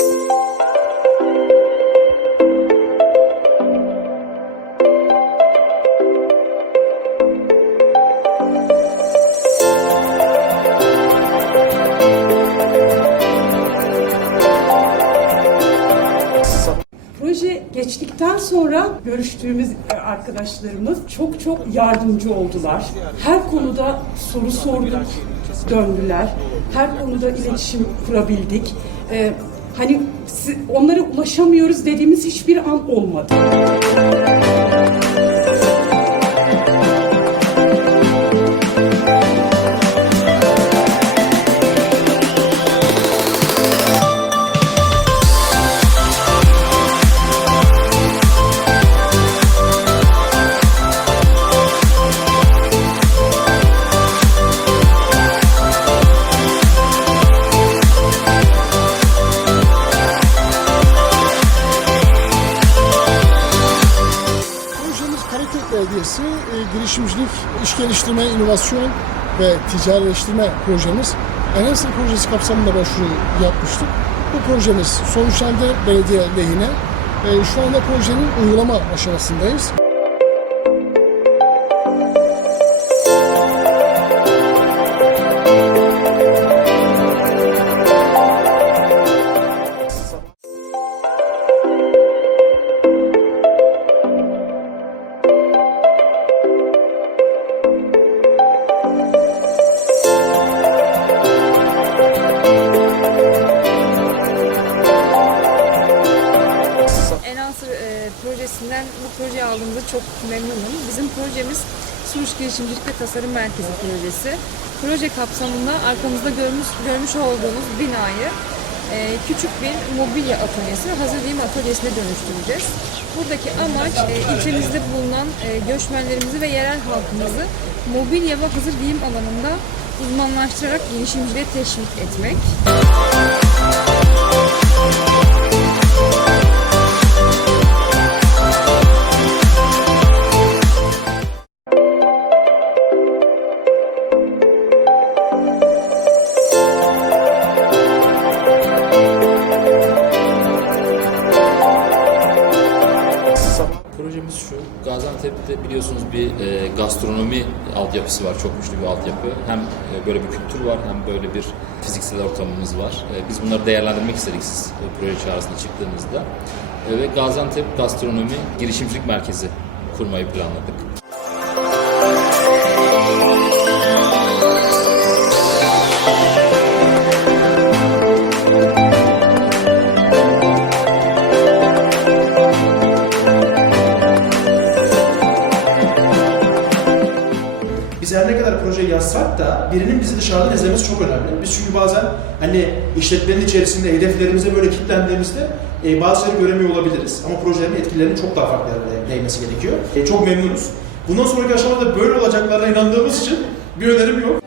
Proje geçtikten sonra görüştüğümüz e, arkadaşlarımız çok çok yardımcı oldular. Her konuda soru sorduk, döndüler. Her konuda iletişim kurabildik. Hani onlara ulaşamıyoruz dediğimiz hiçbir an olmadı. Belediyesi e, girişimcilik, iş geliştirme, inovasyon ve ticarileştirme projemiz. Enhanced projesi kapsamında başvuru yapmıştık. Bu projemiz sonuçlandı belediye lehine. E, Şu anda projenin uygulama aşamasındayız. Projesinden bu projeyi aldığımda çok memnunum. Bizim projemiz Suruç Girişimcilik ve Tasarım Merkezi projesi. Proje kapsamında arkamızda görmüş, görmüş olduğunuz binayı e, küçük bir mobilya atölyesi, hazır giyim atölyesine dönüştüreceğiz. Buradaki amaç e, ilçemizde bulunan e, göçmenlerimizi ve yerel halkımızı mobilya ve hazır giyim alanında uzmanlaştırarak girişimciliğe teşvik etmek. Projemiz şu, Gaziantep'te biliyorsunuz bir e, gastronomi altyapısı var, çok güçlü bir altyapı. Hem e, böyle bir kültür var, hem böyle bir fiziksel ortamımız var. E, biz bunları değerlendirmek istedik siz e, proje çağrısına çıktığınızda. E, ve Gaziantep Gastronomi Girişimcilik Merkezi kurmayı planladık. Yazsak da birinin bizi dışarıdan izlemesi çok önemli. Biz çünkü bazen hani işletmenin içerisinde hedeflerimize böyle kilitlendiğimizde e, bazıları göremiyor olabiliriz. Ama projelerin etkilerinin çok daha farklı yerlere değmesi gerekiyor. E, çok memnunuz. Bundan sonraki aşamada böyle olacaklarına inandığımız için bir önerim yok.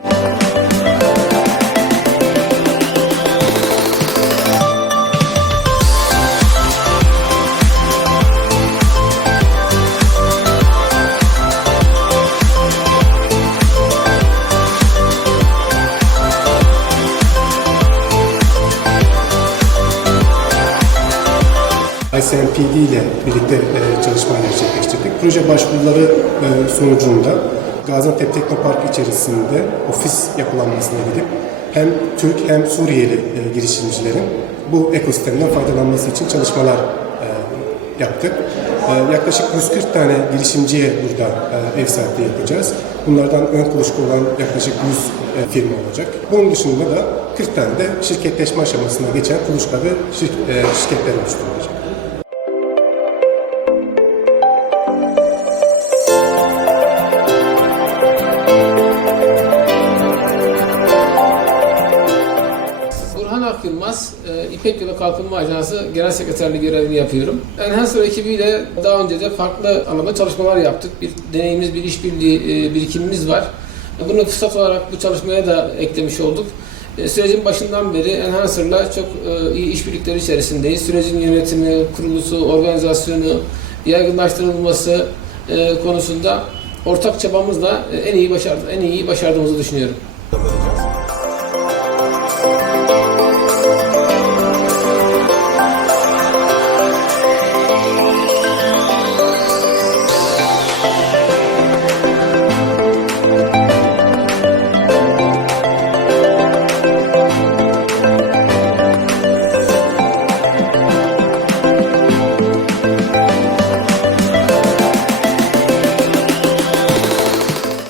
ICMPD ile birlikte e, çalışma gerçekleştirdik. Proje başvuruları e, sonucunda Gaziantep Teknopark içerisinde ofis yapılanmasına gidip hem Türk hem Suriyeli e, girişimcilerin bu ekosistemden faydalanması için çalışmalar e, yaptık. E, Yaklaşık 140 tane girişimciye burada ev sahipliği yapacağız. Bunlardan ön kuluçka olan yaklaşık 100 e, firma olacak. Bunun dışında da 40 tane de şirketleşme aşamasına geçen kuluçka ve şir- şirketler oluşturulacak. Burhan Akyılmaz, e, İpek Yolu Kalkınma Ajansı Genel Sekreterliği görevini yapıyorum. Enhancer ekibiyle daha önce de farklı alanda çalışmalar yaptık. Bir deneyimimiz, bir işbirliği e, birikimimiz var. Bunu fırsat olarak bu çalışmaya da eklemiş olduk. E, Sürecin başından beri Enhancer'la çok iyi işbirlikleri içerisindeyiz. Sürecin yönetimi, kurulusu, organizasyonu, yaygınlaştırılması konusunda ortak çabamızla en iyi başardığımızı düşünüyorum.